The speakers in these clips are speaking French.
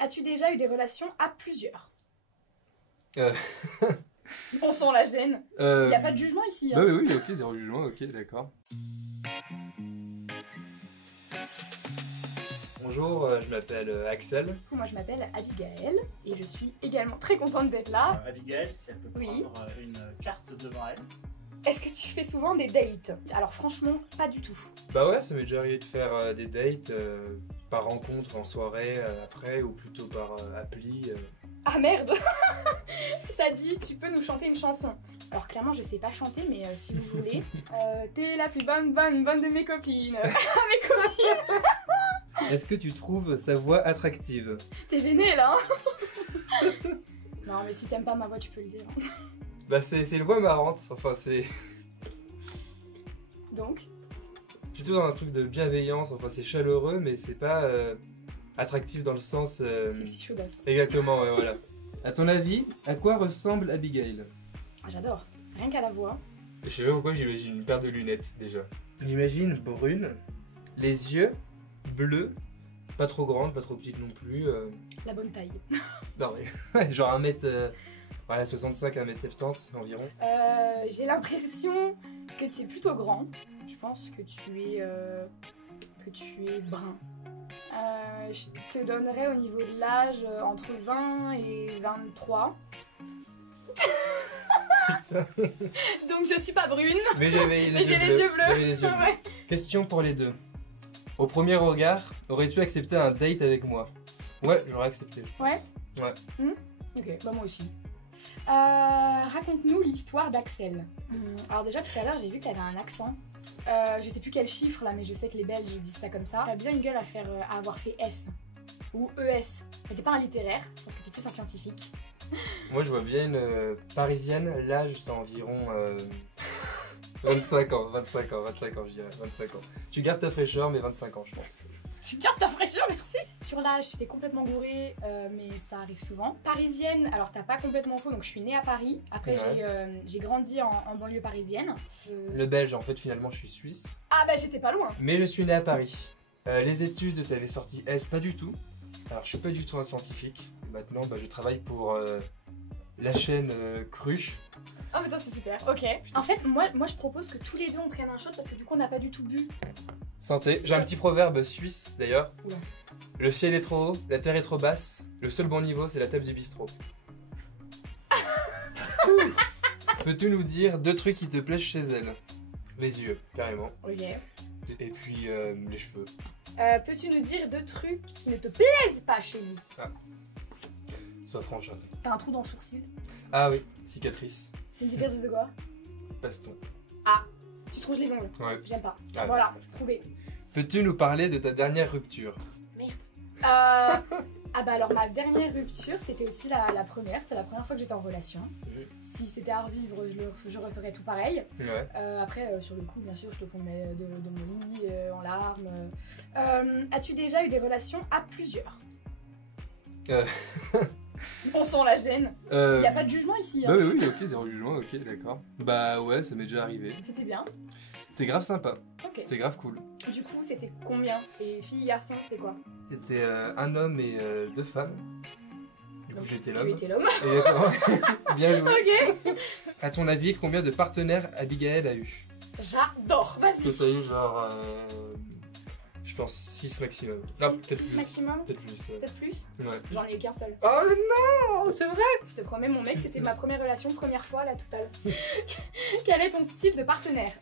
As-tu déjà eu des relations à plusieurs? Euh... On sent la gêne. Il n'y a pas de jugement ici. Hein. Bah oui, ok, zéro jugement, ok, d'accord. Bonjour, je m'appelle Axel. Moi je m'appelle Abigaël et je suis également très contente d'être là. Abigaël, si elle peut prendre une carte devant elle. Est-ce que tu fais souvent des dates? Alors franchement, pas du tout. Bah ouais, ça m'est déjà arrivé de faire des dates par rencontre en soirée après ou plutôt par appli. Ah merde. Ça dit, tu peux nous chanter une chanson. Alors clairement je sais pas chanter mais si vous voulez. T'es la plus bonne de mes copines. Mes copines. Est-ce que tu trouves sa voix attractive? T'es gênée là hein. Non mais si t'aimes pas ma voix tu peux le dire. Bah c'est une voix marrante, enfin c'est... Donc Plutôt dans un truc de bienveillance, enfin c'est chaleureux mais c'est pas attractif dans le sens... Sexy chaudasse. Exactement, ouais, voilà. À ton avis, à quoi ressemble Abigail? Ah, j'adore, rien qu'à la voix. Je sais pas pourquoi j'imagine une paire de lunettes déjà. J'imagine brune, les yeux bleus, pas trop grande, pas trop petite non plus. La bonne taille. Non mais genre 1m65 1m70 environ. J'ai l'impression que tu es plutôt grand. Je pense que tu es brun. Je te donnerais au niveau de l'âge entre 20 et 23. Donc je suis pas brune, Mais j'avais mais j'ai les yeux bleus. Ouais. Question pour les deux. Au premier regard, aurais-tu accepté un date avec moi? Ouais, j'aurais accepté. Ouais. Ouais. Ok, bah moi aussi. Raconte-nous l'histoire d'Axel. Alors déjà tout à l'heure j'ai vu que tu avais un accent. Je sais plus quel chiffre là, mais je sais que les Belges disent ça comme ça. T'as bien une gueule à avoir fait S ou ES. Mais t'es pas un littéraire, je pense que t'es plus un scientifique. Moi je vois bien une parisienne, l'âge d'environ 25 ans, je dirais, 25 ans. Tu gardes ta fraîcheur, mais 25 ans je pense. Tu gardes ta fraîcheur, merci. Sur l'âge, tu t'es complètement gouré, mais ça arrive souvent. Parisienne, alors t'as pas complètement faux, donc je suis née à Paris. Après j'ai grandi en banlieue parisienne. Le belge, en fait finalement je suis suisse. Ah bah j'étais pas loin. Mais je suis né à Paris. Les études, t'avais sorti S, pas du tout. Alors je suis pas du tout un scientifique. Et maintenant bah, je travaille pour la chaîne Cru. Oh mais ça c'est super, ok. En fait moi je propose que tous les deux on prenne un shot parce que du coup on n'a pas du tout bu. Santé. J'ai un petit proverbe suisse d'ailleurs. Oula. Le ciel est trop haut, la terre est trop basse. Le seul bon niveau c'est la table du bistrot. Peux-tu nous dire deux trucs qui te plaisent chez elle? Les yeux, carrément. Ok. Et puis les cheveux. Peux-tu nous dire deux trucs qui ne te plaisent pas chez nous? Sois franche. Hein. T'as un trou dans le sourcil. Ah oui, cicatrice. C'est une cicatrice de quoi? Baston. Ah, tu te ronges les ongles. Ouais. J'aime pas. Ah, voilà, trouvé. Peux-tu nous parler de ta dernière rupture? Merde. Ah bah alors ma dernière rupture c'était aussi la première, c'était la première fois que j'étais en relation. Si c'était à revivre je referais tout pareil. Ouais. Après sur le coup bien sûr je te fonds de mon lit en larmes. As-tu déjà eu des relations à plusieurs? On sent la gêne. Il n'y a pas de jugement ici. Hein. Bah oui, ok, zéro jugement, ok, d'accord. Bah ouais, ça m'est déjà arrivé. C'était bien. C'était grave sympa. Ok. C'était grave cool. Du coup, c'était combien? Et filles, garçons, c'était quoi? C'était un homme et deux femmes. Du coup, j'étais l'homme. Tu étais l'homme. Exactement. Bien joué. Ok. À ton avis, combien de partenaires Abigaël a eu? J'adore, vas-y. Ça a eu genre... je pense 6 maximum. Non, peut-être 6 plus. maximum? Peut-être plus. Ouais. Peut-être plus? Ouais. J'en ai eu qu'un seul. Oh non, c'est vrai? Je te promets, mon mec, c'était ma première relation, première fois, là, tout à l'heure. Quel est ton style de partenaire?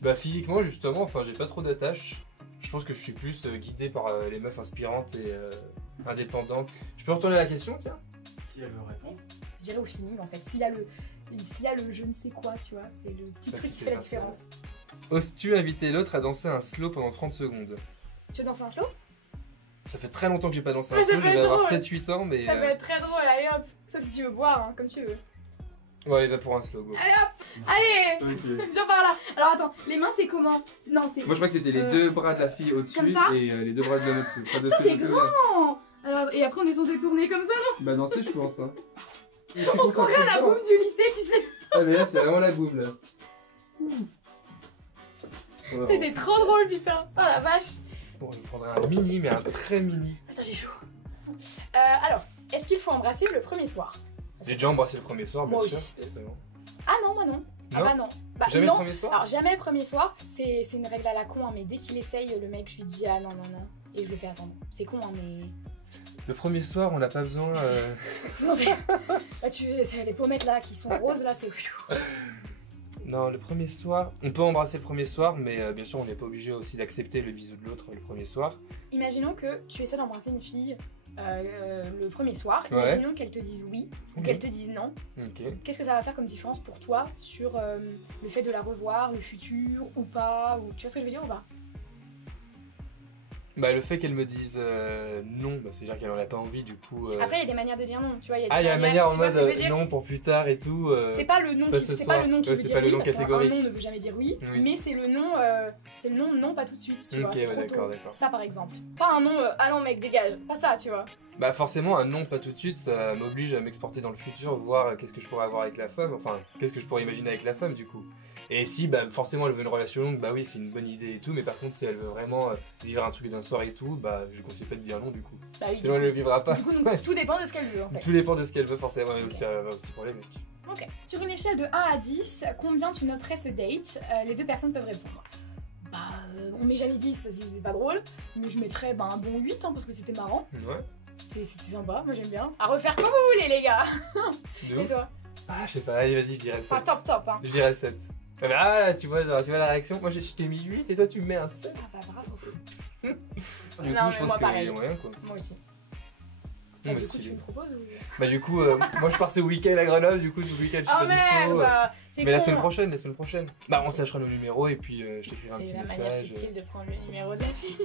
Bah physiquement, justement, enfin, j'ai pas trop d'attaches. Je pense que je suis plus guidé par les meufs inspirantes et indépendantes. Je peux retourner la question, tiens? Si elle veut répondre. Je dirais au feeling, en fait. S'il y a le je ne sais quoi, tu vois, c'est le petit truc qui fait la différence. Oses-tu inviter l'autre à danser un slow pendant 30 secondes? Tu veux danser un slow? Ça fait très longtemps que j'ai pas dansé Mais un ça slow, peut je vais être avoir drôle. 7-8 ans, mais... Ça peut être très drôle, allez hop. Sauf si tu veux boire, hein, comme tu veux. Ouais, il va pour un slow, go. Allez hop. Allez. Ok. Viens par là. Alors attends, les mains c'est comment? Non, c'est... Moi je crois que c'était les deux bras de la fille comme au-dessus ça et les deux bras de l'homme au-dessus. Pas de ce Ah, que t'es je me souviens. grand. Alors, et après on est censé tourner comme ça, non? Bah danser je pense hein. On se croirait à la boum du lycée, tu sais. Ah mais là c'est vraiment la boum là. Voilà. C'était trop drôle, putain. Oh la vache. Bon, je prendrai un mini, mais un très mini. Attends, j'ai chaud. Alors, est-ce qu'il faut embrasser le premier soir? J'ai déjà embrassé le premier soir, bien Moi sûr. aussi. forcément. Ah non, moi non. Ah bah non. Bah, Jamais non. le premier soir. Alors jamais le premier soir, c'est une règle à la con, hein, mais dès qu'il essaye, le mec, je lui dis ah non, non, non. Et je le fais attendre. C'est con, hein, mais... Le premier soir, on n'a pas besoin... Non, mais... Là, c'est les pommettes là qui sont roses, là, c'est... Non, le premier soir, on peut embrasser le premier soir, mais bien sûr, on n'est pas obligé aussi d'accepter le bisou de l'autre le premier soir. Imaginons que tu essaies d'embrasser une fille le premier soir. Ouais. Imaginons qu'elle te dise oui ou qu'elle te dise non. Ok. Qu'est-ce que ça va faire comme différence pour toi sur le fait de la revoir, le futur ou pas ou... Tu vois ce que je veux dire ou pas? Bah, le fait qu'elle me dise non, bah, c'est-à-dire qu'elle en a pas envie, du coup... Après, il y a des manières de dire non, tu vois. Il y a Ah, il y a une manières, manière en tu vois mode ce que je veux dire non pour plus tard et tout. C'est pas le nom pas qui, ce c'est soir. pas le nom qui Ouais, veut c'est dire pas le oui, nom parce qu'un catégorique. non ne veut jamais dire oui, Oui. mais c'est le nom non pas tout de suite, tu Ok, vois, c'est ouais, trop d'accord, tôt. d'accord. Ça par exemple. Pas un nom, ah non mec dégage, pas ça, tu vois. Bah forcément, un non pas tout de suite, ça m'oblige à m'exporter dans le futur, voir qu'est-ce que je pourrais avoir avec la femme, enfin, qu'est-ce que je pourrais imaginer avec la femme du coup. Et si bah, forcément elle veut une relation longue, bah oui c'est une bonne idée et tout, mais par contre si elle veut vraiment vivre un truc d'un soir et tout, bah je conseille pas de dire non du coup. Bah oui, Sinon elle le vivra pas. du coup donc, tout dépend de ce qu'elle veut en fait. Tout dépend de ce qu'elle veut forcément, mais Ok. ça va aussi pour les mecs. Ok. Sur une échelle de 1 à 10, combien tu noterais ce date? Les deux personnes peuvent répondre. Bah, on met jamais 10 parce que c'était pas drôle, mais je mettrais bah, un bon 8 hein, parce que c'était marrant. Ouais. C'était sympa, moi j'aime bien. À refaire comme vous voulez les gars. De Et ouf. toi? Ah je sais pas, allez vas-y je dirais 7. Enfin top hein. Je dirais 7. Ah bah là, tu vois la réaction, moi je t'ai mis 8 et toi tu me mets un 7. Ah bah bravo. Du Non, coup mais je moi, pense qu'il y pareil. a moyen quoi. Moi aussi. Non, Bah, mais du coup stylé. tu me proposes ou... Bah du coup, moi je pars ce week-end à Grenoble, du coup ce week-end je suis Oh pas dispo. merde, c'est Mais la con. semaine prochaine. Bah on se lâchera nos numéros et puis je t'écrirai un C'est petit la manière message. subtile de prendre le numéro de la fille.